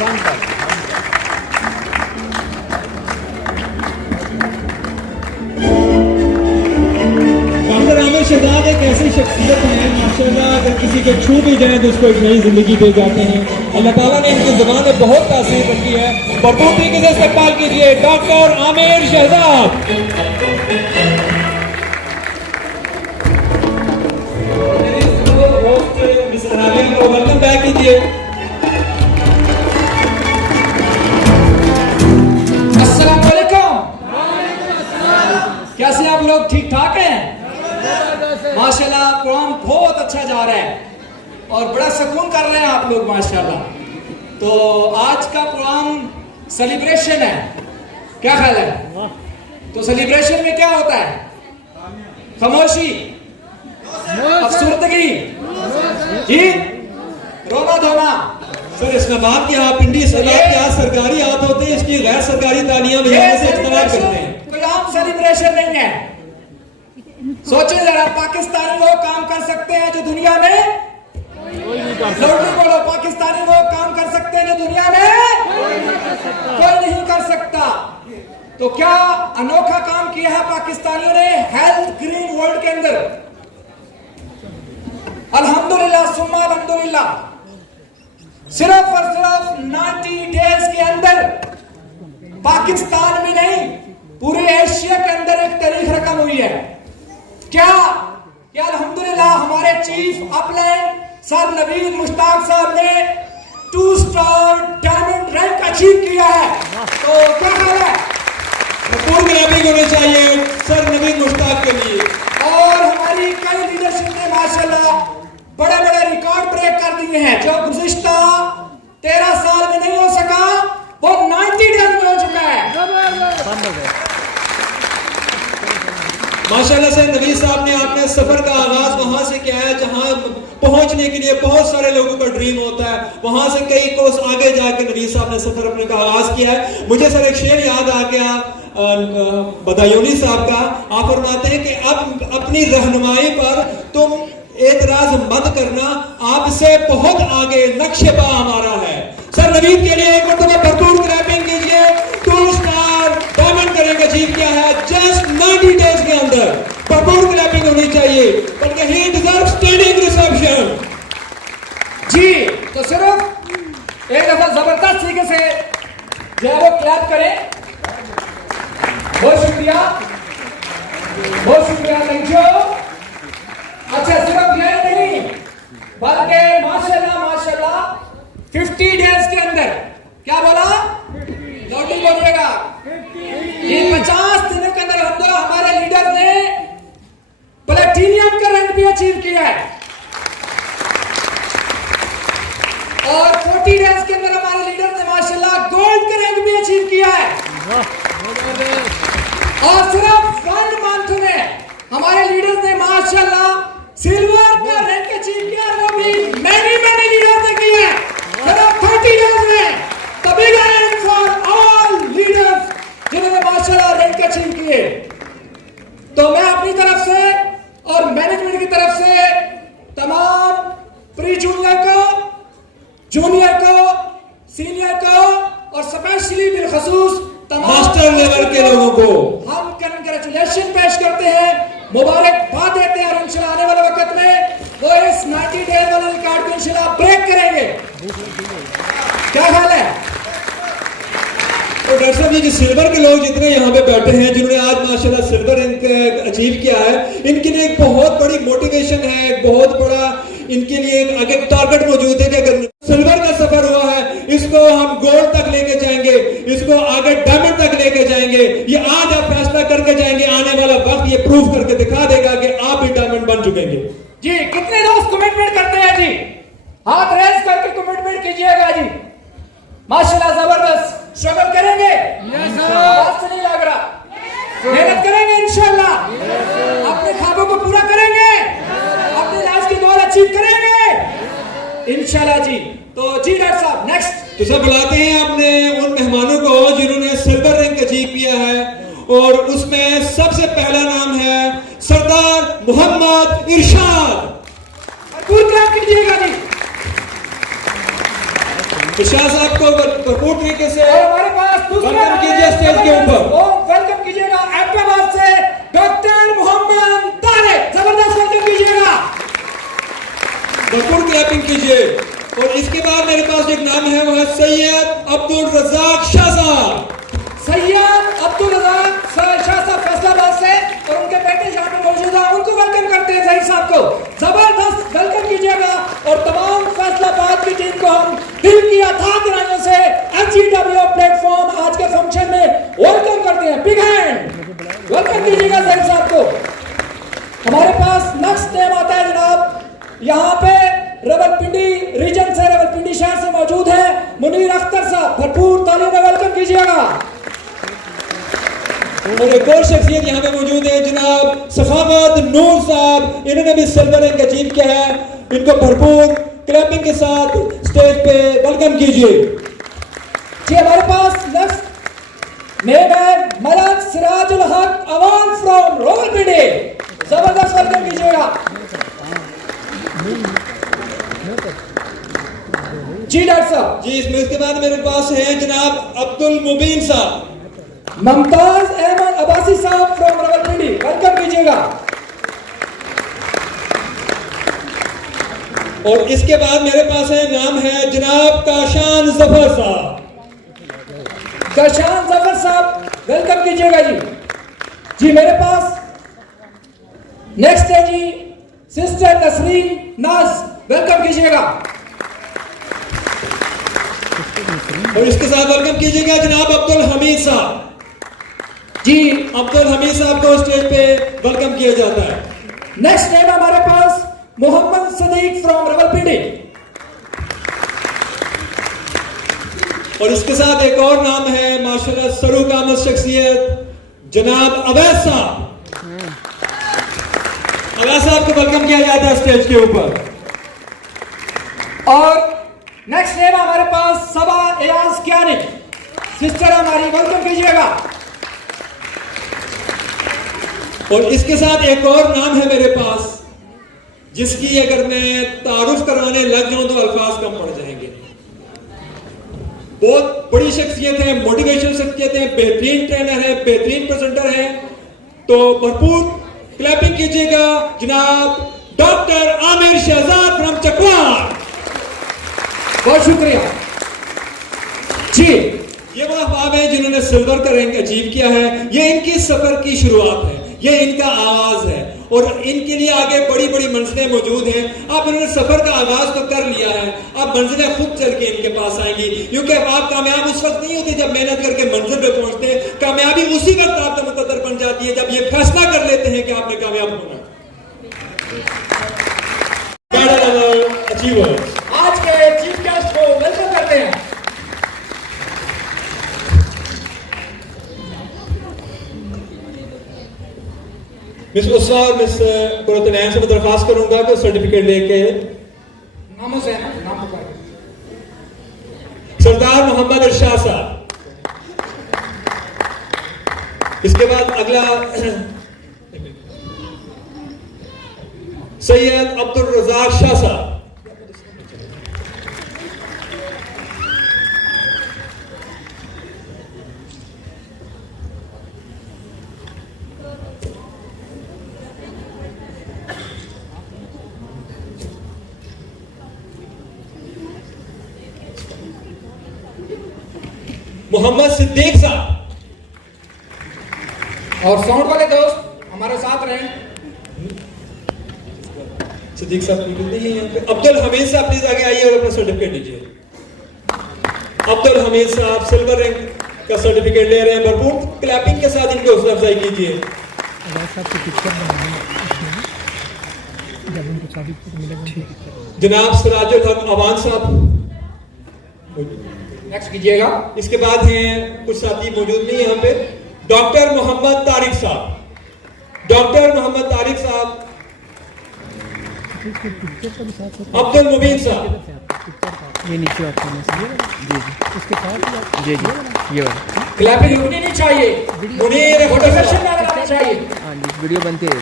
आमिर शहजाद एक ऐसी शख्सियत है माशाल्लाह, अगर किसी के छू भी जाए तो उसको एक नई जिंदगी दे जाते हैं। अल्लाह ताला ने इनकी जुबान में बहुत तासीर रखी है। भरपूर तरीके से इस्तेमाल कीजिए doctor Aamir Shahzad. Welcome back कीजिए। अस्सलाम वालेकुम। कैसे आप लोग, ठीक ठाक हैं? माशाल्लाह प्रोग्राम बहुत अच्छा जा रहा है और बड़ा सुकून कर रहे हैं आप लोग माशाल्लाह। तो आज का प्रोग्राम सेलिब्रेशन है, क्या ख्याल है? तो सेलिब्रेशन में क्या होता है? खामोशी, अफसरदगी, जी, रोना धोना। सर इस्लामाबाद के यहाँ पिंडी सलाद के यहाँ सरकारी याद होते हैं, इसकी गैर सरकारी तालियां भी यहाँ से इस्तेमाल करते हैं। कोई आम सेलिब्रेशन नहीं है। सोचे जरा, पाकिस्तानी वो काम कर सकते हैं जो दुनिया में बोलो, पाकिस्तानी वो काम कर सकते हैं जो दुनिया में कोई नहीं कर सकता। तो क्या अनोखा काम किया है पाकिस्तानियों ने हेल्थ ग्रीन वर्ल्ड के अंदर। अल्हम्दुलिल्लाह सुम्मा अल्हम्दुलिल्लाह, सिर्फ और सिर्फ 90 डेज के अंदर पाकिस्तान में नहीं पूरे एशिया के अंदर एक तारीख रकम हुई है। क्या अल्हम्दुलिल्लाह हमारे chief upline sir Naveed Mushtaq साहब ने 2 स्टार डायमंड रैंक अचीव किया है। तो क्या ख्याल है? भरपूर ग्रैबिंग होनी चाहिए सर नवीद मुश्ताक के लिए। और हमारी कई लीडरशिप ने माशाल्लाह बड़े बड़े रिकॉर्ड ब्रेक कर दिए हैं। जो गुज़िश्ता 13 साल में नहीं हो सका वो 90 डेज में हो चुका है। माशाल्लाह से नवीद साहब ने अपने सफर का आगाज वहां से किया है जहां पहुंचने के लिए बहुत सारे लोगों का ड्रीम होता है। वहां से कई कोस आगे जाकर नवीद साहब ने सफर अपने का आगाज किया है। मुझे सर एक शेर याद आ गया बदायूनी साहब का। आप फरमाते हैं कि अब अपनी रहनुमाई पर तुम एतराज मत करना, आपसे बहुत आगे नक्शे पा हमारा है। सर नवीद के लिए एक मरतबा भरपूर क्लैपिंग कीजिए। 2 स्टार डायमंड का रैंक अचीव किया है जस्ट 90 डेज के अंदर। भरपूर क्लैपिंग होनी चाहिए, बल्कि ही डिजर्व स्टैंडिंग रिसेप्शन। जी, तो सिर्फ एक दफा जबरदस्त तरीके से जो है वो क्लैप करें। बहुत शुक्रिया, बहुत शुक्रिया, थैंक यू। अच्छा, सिर्फ ये नहीं बल्कि माशाल्लाह माशाल्लाह 50 डेज के अंदर, क्या बोला? लौटी बोलिएगा। ये 50 दिनों के अंदर हमारे लीडर ने प्लेटिनियम का रैंक भी अचीव किया है और 40 डेज के अंदर हमारे लीडर ने माशाल्लाह गोल्ड का रैंक भी अचीव किया है। और सिर्फ 1 मंथ में हमारे लीडर्स ने माशाल्लाह सिल्वर का रैंक अचीव किया, वो भी मैनी लीडर्स ने किया है सिर्फ 30 डेज में। तभी गए फॉर ऑल लीडर्स जिन्होंने माशाल्लाह रैंक अचीव किए। तो मैं अपनी तरफ से और मैनेजमेंट की तरफ से तमाम प्री जूनियर को, जूनियर को, सीनियर को और स्पेशली बिलखसूस मास्टर लेवल के लोगों को हम कंग्रेचुलेशन पेश करते हैं, मुबारकबाद देते हैं और इंशाल्लाह आने वाले वक्त में वो इस 90 डेज वाले रिकॉर्ड को इंशाल्लाह ब्रेक करेंगे। क्या ख्याल है? तो डॉक्टर साहब ये सिल्वर के लोग जितने यहाँ पे बैठे हैं जिन्होंने आज माशाल्लाह सिल्वर रैंक अचीव किया है, इनके लिए एक बहुत बड़ी मोटिवेशन है, एक बहुत बड़ा इनके लिए एक आगे टारगेट मौजूद है कि अगर सिल्वर का सफर हुआ है इसको हम गोल्ड तक लेके जाएंगे, इसको आगे डायमंड तक लेके जाएंगे। ये आज आप फैसला करके जाएंगे, आने वाला वक्त ये प्रूव करके दिखा देगा कि आप भी डायमंड बन चुकेंगे। जी, कितने दोस्त कमिटमेंट करते हैं? जी, हाथ रेज करके कमिटमेंट कीजिएगा। जी माशाल्लाह जबरदस्त स्ट्रगल करेंगे। बात से नहीं लग रहा, मेहनत करेंगे इंशाल्लाह, अपने ख्वाबों को पूरा करेंगे, अपनी लाइफ के गोल अचीव करेंगे इंशाल्लाह। जी तो जी डॉक्टर साहब नेक्स्ट। तो सब बुलाते हैं अपने उन मेहमानों को जिन्होंने सिल्वर रैंक अचीव किया है और उसमें सबसे पहला नाम है सरदार मोहम्मद इरशाद। पूरा कीजिएगा जी। शाह साहब को भरपूर तरीके से और हमारे पास दूसरे वेलकम कीजिए स्टेज के ऊपर। वेलकम कीजिएगा हैदराबाद से डॉक्टर मोहम्मद तारिक, जबरदस्त वेलकम कीजिएगा। भरपूर क्लैपिंग कीजिए। और इसके बाद मेरे पास एक नाम है, वो है सैयद अब्दुल रज़ाक शाह साहब। सैयद अब्दुल रज़ाक शाह साहब फैसलाबाद से, और उनके बेटे यहाँ पे मौजूद हैं, उनको वेलकम करते हैं जहीर साहब को। जबरदस्त वेलकम कीजिएगा। और तमाम फैसलाबाद की टीम को हम दिल की अथाह गहराइयों से HGW प्लेटफॉर्म आज के फंक्शन में वेलकम करते हैं। बिग हैंड वेलकम कीजिएगा जहीर साहब को। हमारे पास नेक्स्ट नेम आता है जनाब, यहाँ पे रावलपिंडी रीजन से, रावलपिंडी शहर से मौजूद है मुनीर अख्तर साहब, भरपूर तालियों में वेलकम कीजिएगा। और एक और शख्सियत यहाँ पे मौजूद है जनाब सखावत नूर साहब, इन्होंने भी सिल्वर रैंक अचीव किया है। इनको भरपूर क्लैपिंग के साथ स्टेज पे वेलकम कीजिए। जी हमारे पास नेक्स्ट नेम है मलक सिराजुल हक अवान फ्रॉम रावलपिंडी, जबरदस्त वेलकम कीजिएगा। जी डॉक्टर साहब। जी इसमें इसके बाद मेरे पास है जनाब अब्दुल मुबीन साहब। मुमताज अहमद अब्बासी साहब फ्रॉम रावलपिंडी, वेलकम कीजिएगा। और इसके बाद मेरे पास है नाम है जनाब काशान जफर साहब। काशान जफर साहब वेलकम कीजिएगा जी। जी मेरे पास नेक्स्ट है जी सिस्टर तस्रीन नाज, वेलकम कीजिएगा। और इसके साथ वेलकम कीजिएगा जनाब अब्दुल हमीद साहब। जी अब्दुल हमीद साहब को स्टेज पे वेलकम किया जाता है। नेक्स्ट नेम हमारे पास मोहम्मद सदीक फ्रॉम रावलपिंडी। और इसके साथ एक और नाम है माशाल्लाह सरू कामत शख्सियत जनाब अवैस साहब। अवैस साहब को वेलकम किया जाता है स्टेज के ऊपर। और नेक्स्ट नेम हमारे पास सबा एयाज क्यानी, सिस्टर हमारी, वेलकम कीजिएगा। और इसके साथ एक और नाम है मेरे पास, जिसकी अगर मैं तारुफ कराने लग जाऊं तो अल्फाज कम पड़ जाएंगे। बहुत बड़ी शख्सियत है, मोटिवेशनल शख्सियत है, बेहतरीन ट्रेनर है, बेहतरीन प्रेजेंटर है। तो भरपूर क्लैपिंग कीजिएगा जनाब डॉक्टर आमिर शहजाद फ्रॉम चकवार। बहुत शुक्रिया जी। ये वो अहबाब है जिन्होंने सिल्वर का रैंक अचीव किया है। ये इनकी सफर की शुरुआत है, ये इनका आगाज है, और इनके लिए आगे बड़ी बड़ी मंजिलें मौजूद हैं। अब इन्होंने सफर का आगाज तो कर लिया है, अब मंजिलें खुद चल के इनके पास आएंगी। क्योंकि आप कामयाब उस वक्त नहीं होते जब मेहनत करके मंजिल पे पहुंचते, कामयाबी उसी वक्त आपका मुकद्दर बन जाती है जब ये फैसला कर लेते हैं कि आपने कामयाब होना। अचीवर्स आज के चीफ गेस्ट को वेलकम करते हैं। मिस उस्मा और मिस कुरतनैन से मैं दरख्वास्त करूंगा कि सर्टिफिकेट लेके नामों से नाम पुकारें। सरदार मोहम्मद इरशाद साहब। इसके बाद अगला सैयद अब्दुल रज़ाक शाह साहब। मोहम्मद सिद्दीक साहब। और साउंड वाले दोस्त हमारे साथ रहें। सिद्दीक साहब नहीं है यहाँ पे। अब्दुल हमीद साहब प्लीज आगे आइए और अपना सर्टिफिकेट लीजिए। अब्दुल हमीद साहब सिल्वर रैंक का सर्टिफिकेट ले रहे हैं। भरपूर क्लैपिंग के साथ इनकी हौसला अफजाई कीजिए। जनाब सिराजुल हक अवान साहब नेक्स्ट कीजिएगा। इसके बाद हैं कुछ साथी मौजूद नहीं यहाँ पे। डॉक्टर मोहम्मद तारिक साहब। डॉक्टर मोहम्मद तारिक साहब। अब्दुल मुबीन साहब। ये नीचे आपको जी जी उसके साथ जी जी ये वाला क्लैपिंग रुकनी नहीं चाहिए, मुनीर मोटिवेशन चाहिए। हाँ जी वीडियो बनती है।